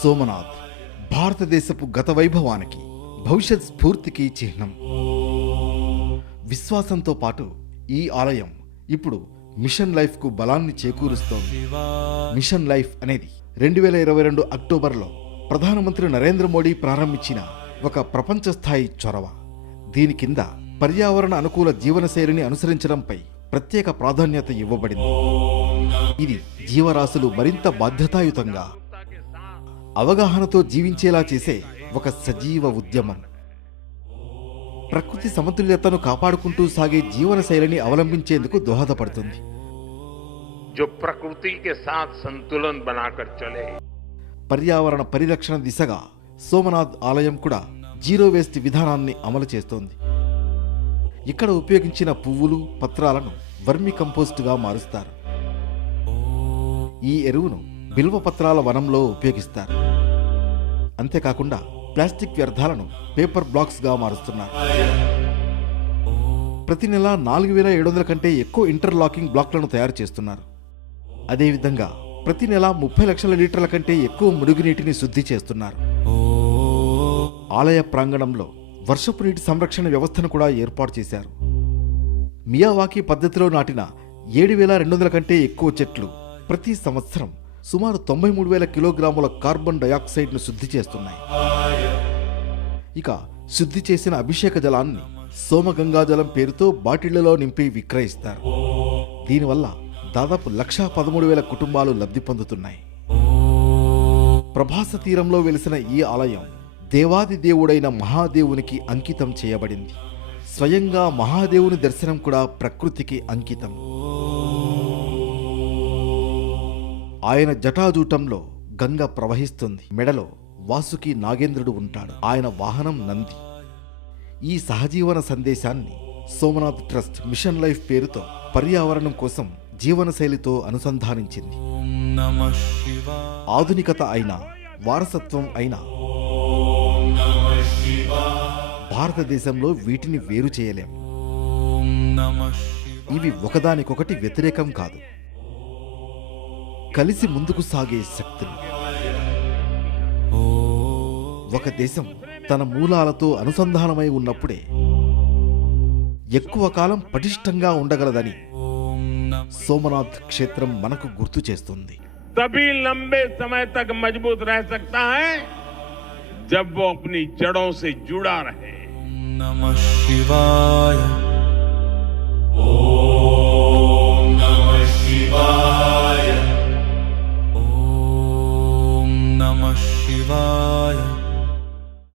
సోమనాథ్ భారతదేశపు గత వైభవానికి, భవిష్యత్ స్ఫూర్తికి చిహ్నం. విశ్వాసంతో పాటు ఈ ఆలయం ఇప్పుడు మిషన్ లైఫ్కు బలాన్ని చేకూరుస్తోంది. మిషన్ లైఫ్ అనేది 2022 అక్టోబర్లో ప్రధానమంత్రి నరేంద్ర మోడీ ప్రారంభించిన ఒక ప్రపంచ స్థాయి చొరవ. దీని కింద పర్యావరణ అనుకూల జీవనశైలిని అనుసరించడంపై ప్రత్యేక ప్రాధాన్యత ఇవ్వబడింది. ఇది జీవరాశులు మరింత బాధ్యతాయుతంగా, అవగాహనతో జీవించేలా చేసే ఒక సజీవ ఉద్యమం. ప్రకృతి సమతుల్యతను కాపాడుకుంటూ సాగే జీవనశైలిని అవలంబించేందుకు దోహదపడుతుంది. जो प्रकृति के साथ संतुलन बनाकर चले. పర్యావరణ పరిరక్షణ దిశగా సోమనాథ్ ఆలయం కూడా జీరో వేస్ట్ విధానాన్ని అమలు చేస్తోంది. ఇక్కడ ఉపయోగించిన పువ్వులు, పత్రాలను వర్మి కంపోస్టుగా మారుస్తారు. ఈ ఎరువును బిల్వ పత్రాల వనంలో ఉపయోగిస్తారు. అంతేకాకుండా ప్లాస్టిక్ వ్యర్థాలను పేపర్ బ్లాక్స్గా మారుస్తున్నారు. ప్రతి నెల 4700 కంటే ఎక్కువ ఇంటర్లాకింగ్ బ్లాక్లను తయారు చేస్తున్నారు. అదేవిధంగా ప్రతి నెల 30 లక్షల లీటర్ల కంటే ఎక్కువ మురుగునీటిని శుద్ధి చేస్తున్నారు. ఆలయ ప్రాంగణంలో వర్షపు నీటి సంరక్షణ వ్యవస్థను కూడా ఏర్పాటు చేశారు. మియావాకీ పద్ధతిలో నాటిన 7200 కంటే ఎక్కువ చెట్లు ప్రతి సంవత్సరం సుమారు 93,000 కిలోగ్రాముల కార్బన్ డయాక్సైడ్ను శుద్ధి చేస్తున్నాయి. ఇక శుద్ధి చేసిన అభిషేక జలాన్ని సోమగంగాజలం పేరుతో బాటిళ్లలో నింపి విక్రయిస్తారు. దీనివల్ల దాదాపు 113,000 కుటుంబాలు లబ్ధి పొందుతున్నాయి. ప్రభాస తీరంలో వెలిసిన ఈ ఆలయం దేవాది దేవుడైన మహాదేవునికి అంకితం చేయబడింది. స్వయంగా మహాదేవుని దర్శనం కూడా ప్రకృతికి అంకితం. ఆయన జటాజూటంలో గంగ ప్రవహిస్తుంది. మెడలో వాసుకి నాగేంద్రుడు ఉంటాడు. ఆయన వాహనం నంది. ఈ సహజీవన సందేశాన్ని సోమనాథ్ ట్రస్ట్ మిషన్ లైఫ్ పేరుతో పర్యావరణం కోసం జీవనశైలితో అనుసంధానించింది. ఆధునికత అయినా, వారసత్వం అయినా భారతదేశంలో వీటిని వేరు చేయలేం. ఇవి ఒకదానికొకటి వ్యతిరేకం కాదు, కలిసి ముందుకు సాగే శక్తులు. ఒక దేశం తన మూలాలతో అనుసంధానమై ఉన్నప్పుడే ఎక్కువ కాలం పటిష్టంగా ఉండగలదని సోమనాథ్ క్షేత్రం మనకు గుర్తు చేస్తుంది. तभी लंबे समय तक मजबूत रह सकता है जब वो अपनी जड़ों से जुड़ा रहे. नमः शिवाय. ओम नमः शिवाय. ओम नमः शिवाय.